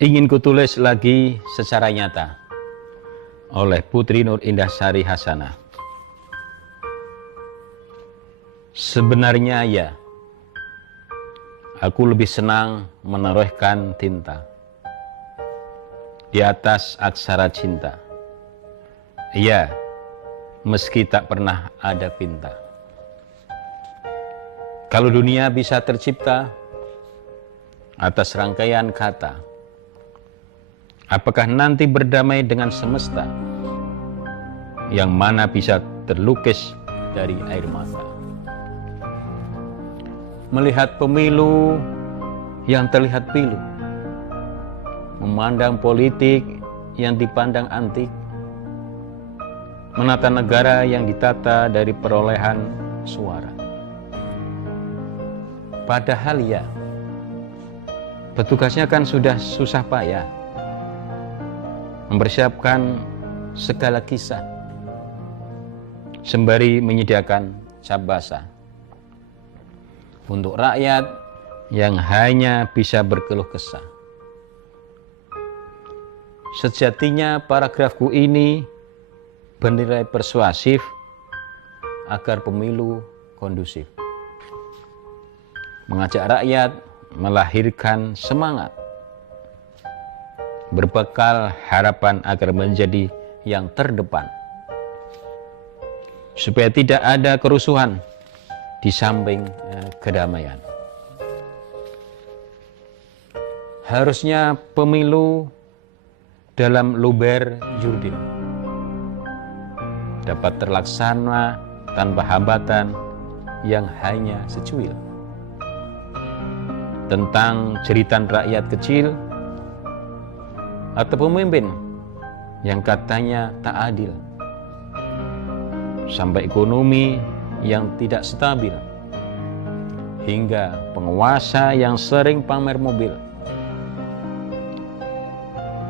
ingin kutulis lagi secara nyata oleh Putri Nur Indah Sari Hasanah. Sebenarnya ya, aku lebih senang menorehkan tinta di atas aksara cinta. Iya, meski tak pernah ada pinta. Kalau dunia bisa tercipta atas rangkaian kata, apakah nanti berdamai dengan semesta yang mana bisa terlukis dari air mata? Melihat pemilu yang terlihat pilu, memandang politik yang dipandang antik, menata negara yang ditata dari perolehan suara. Padahal ya, petugasnya kan sudah susah payah mempersiapkan segala kisah sembari menyediakan cap basah untuk rakyat yang hanya bisa berkeluh kesah. Sejatinya paragrafku ini bernilai persuasif agar pemilu kondusif, mengajak rakyat melahirkan semangat, berbekal harapan agar menjadi yang terdepan, supaya tidak ada kerusuhan di samping kedamaian. Harusnya pemilu dalam luber Jurdin dapat terlaksana tanpa hambatan yang hanya secuil. Tentang jeritan rakyat kecil atau pemimpin yang katanya tak adil, sampai ekonomi yang tidak stabil, hingga penguasa yang sering pamer mobil,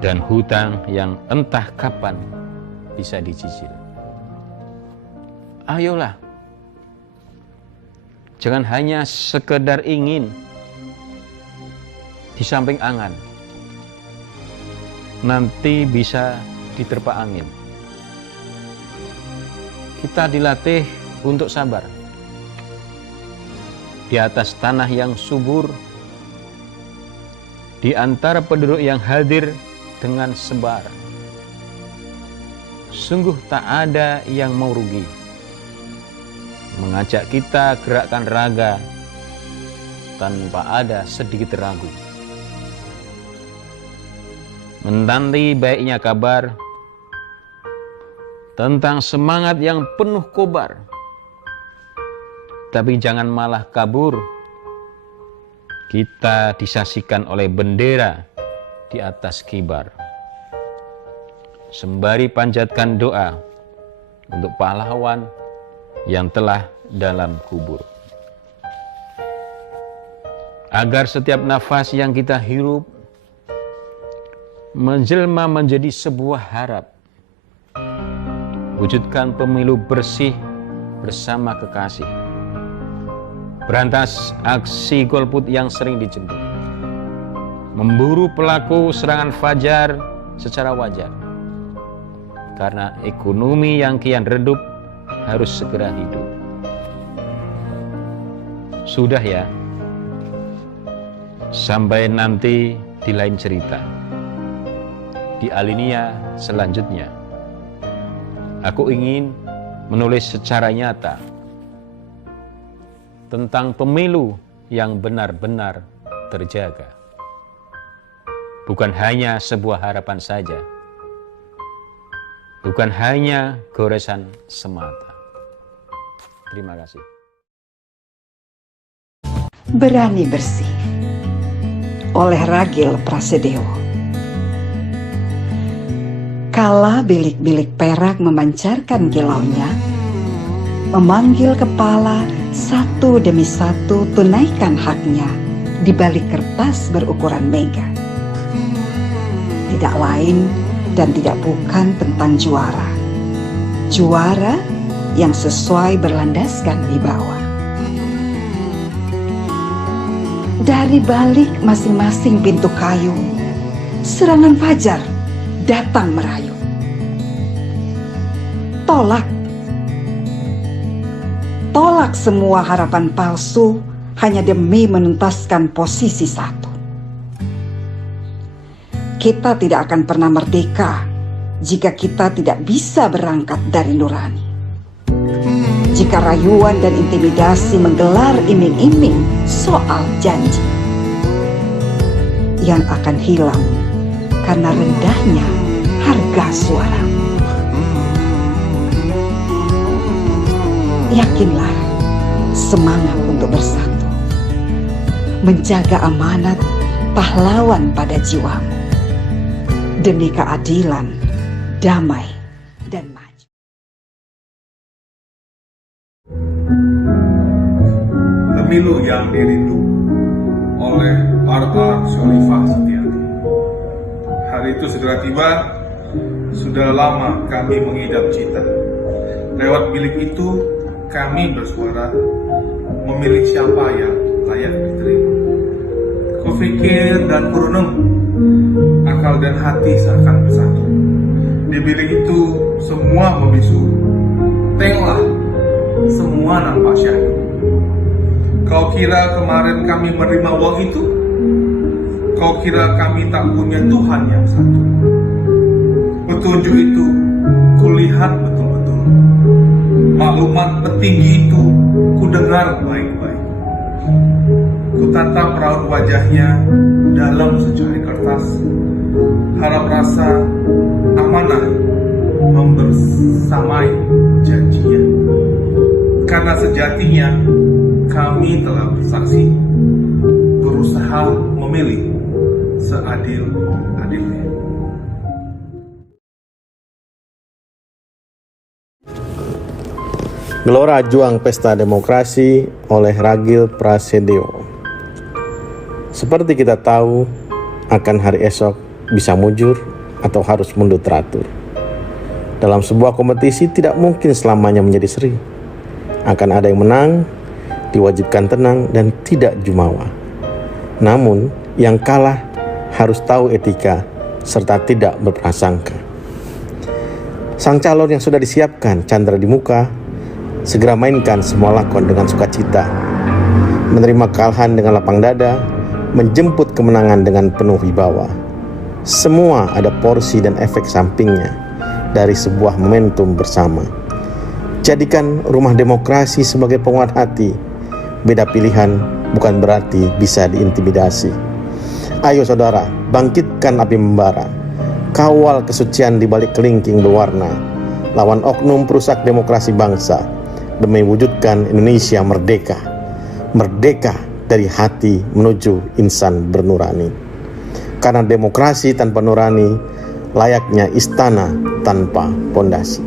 dan hutang yang entah kapan bisa dicicil. Ayolah, jangan hanya sekedar ingin di samping angan, nanti bisa diterpa angin. Kita dilatih untuk sabar di atas tanah yang subur, di antara penduduk yang hadir dengan sebar. Sungguh tak ada yang mau rugi, mengajak kita gerakkan raga tanpa ada sedikit ragu. Menanti baiknya kabar tentang semangat yang penuh kobar, tapi jangan malah kabur. Kita disaksikan oleh bendera di atas kibar, sembari panjatkan doa untuk pahlawan yang telah dalam kubur, agar setiap nafas yang kita hirup menjelma menjadi sebuah harap. Wujudkan pemilu bersih bersama kekasih, berantas aksi golput yang sering dijemput, memburu pelaku serangan fajar secara wajar, karena ekonomi yang kian redup harus segera hidup. Sudah ya, sampai nanti di lain cerita, di alinea selanjutnya. Aku ingin menulis secara nyata tentang pemilu yang benar-benar terjaga, bukan hanya sebuah harapan saja, bukan hanya goresan semata. Terima kasih. Berani Bersih oleh Ragil Prasedewo. Kala bilik-bilik perak memancarkan kilaunya, memanggil kepala satu demi satu tunaikan haknya di balik kertas berukuran mega. Tidak lain dan tidak bukan tentang juara. Juara yang sesuai berlandaskan wibawa. Dari balik masing-masing pintu kayu, serangan fajar datang merayu. Tolak semua harapan palsu hanya demi menuntaskan posisi satu. Kita tidak akan pernah merdeka jika kita tidak bisa berangkat dari nurani. Jika rayuan dan intimidasi menggelar iming-iming soal janji, yang akan hilang karena rendahnya harga suara. Yakinlah, semangat untuk bersatu, menjaga amanat pahlawan pada jiwamu, demi keadilan, damai, dan maju. Pemilu yang dirindu oleh R.R. Sholifah Setiati. Hari itu segera tiba. Sudah lama kami mengidap cita. Lewat bilik itu kami bersuara memilih siapa yang layak diterima. Kupikir dan kurenem, akal dan hati seakan bersatu. Di bilik itu semua membisu. Tengoklah, semua nampak syahdu. Kau kira kemarin kami menerima uang itu? Kau kira kami tak punya Tuhan yang satu? Petunjuk itu kulihat betul-betul. Maklumat petinggi itu kudengar baik-baik. Kutatap raut wajahnya dalam secari kertas. Harap rasa amanah membersamai janjinya. Karena sejatinya kami telah bersaksi berusaha memilih seadil-adilnya. Gelora Juang Pesta Demokrasi oleh Ragil Prasetyo. Seperti kita tahu, akan hari esok bisa mujur atau harus mundur teratur. Dalam sebuah kompetisi tidak mungkin selamanya menjadi seri. Akan ada yang menang, diwajibkan tenang dan tidak jumawa. Namun, yang kalah harus tahu etika serta tidak berprasangka. Sang calon yang sudah disiapkan candra di muka, segera mainkan semua lakon dengan sukacita. Menerima kekalahan dengan lapang dada, menjemput kemenangan dengan penuh wibawa. Semua ada porsi dan efek sampingnya dari sebuah momentum bersama. Jadikan rumah demokrasi sebagai penguat hati. Beda pilihan bukan berarti bisa diintimidasi. Ayo saudara, bangkitkan api membara. Kawal kesucian di balik kelingking berwarna. Lawan oknum perusak demokrasi bangsa. Demi wujudkan Indonesia merdeka. Merdeka dari hati menuju insan bernurani. Karena demokrasi tanpa nurani layaknya istana tanpa pondasi.